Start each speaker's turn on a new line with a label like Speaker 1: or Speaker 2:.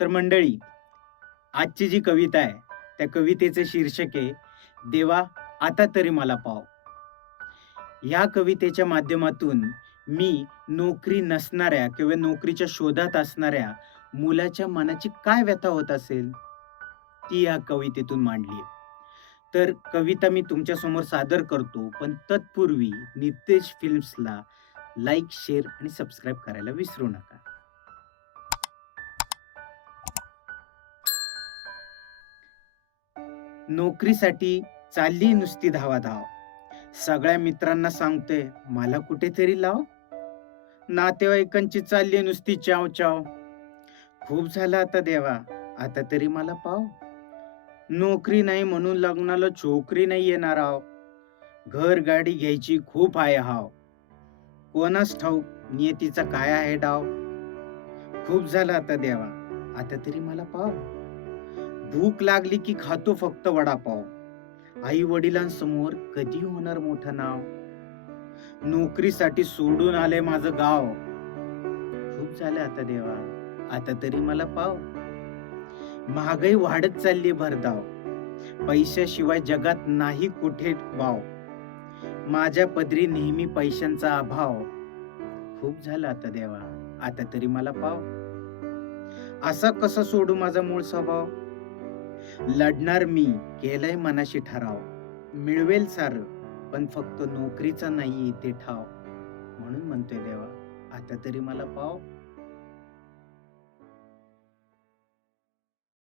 Speaker 1: तर मंडळी आजची जी कविता आहे त्या कवितेचे शीर्षक आहे देवा आता तरी मला पाव. ह्या कवितेच्या माध्यमातून मी नोकरी नसणाऱ्या किंवा नोकरीच्या शोधात असणाऱ्या मुलाच्या मनाची काय व्यथा होत असेल ती या कवितेतून मांडली तर कविता मी तुमच्यासमोर सादर करतो पण तत्पूर्वी नितेश फिल्म्सला लाईक शेअर आणि सबस्क्राईब करायला विसरू नका. नोकरीसाठी चालली नुसती धावा धाव सगळ्या मित्रांना सांगतोय मला कुठेतरी लाव. नातेवाईकांची चालली नुसती चाव चाव खूप झालं आता देवा आता तरी मला पाव. नोकरी नाही म्हणून लग्नाला छोकरी नाही येणार आव घर गाडी घ्यायची खूप आहे हाव. कोणास ठाऊक नियतीचा काय आहे डाव? खूप झालं आता देवा आता तरी मला पाव. भूक लागली की खातो फक्त वडापाव. आई वडिलांसमोर कधी होणार मोठं नाव? नोकरीसाठी सोडून आले माझं गाव. खूप झालं आता देवा. आता तरी मला पाव. महागाई वाढत चालली भरधाव. पैशाशिवाय जगात नाही कुठे वाव. माझ्या पदरी नेहमी पैशांचा अभाव. खूप झालं आता देवा. आता तरी मला पाव. असा कसा सोडू माझा मूळ स्वभाव? लढणार मी केलंय मनाशी ठराव. मिळवेल सार पण फक्त नोकरीचा नाही ते ठाव. म्हणून म्हणतोय देवा आता तरी मला पाव.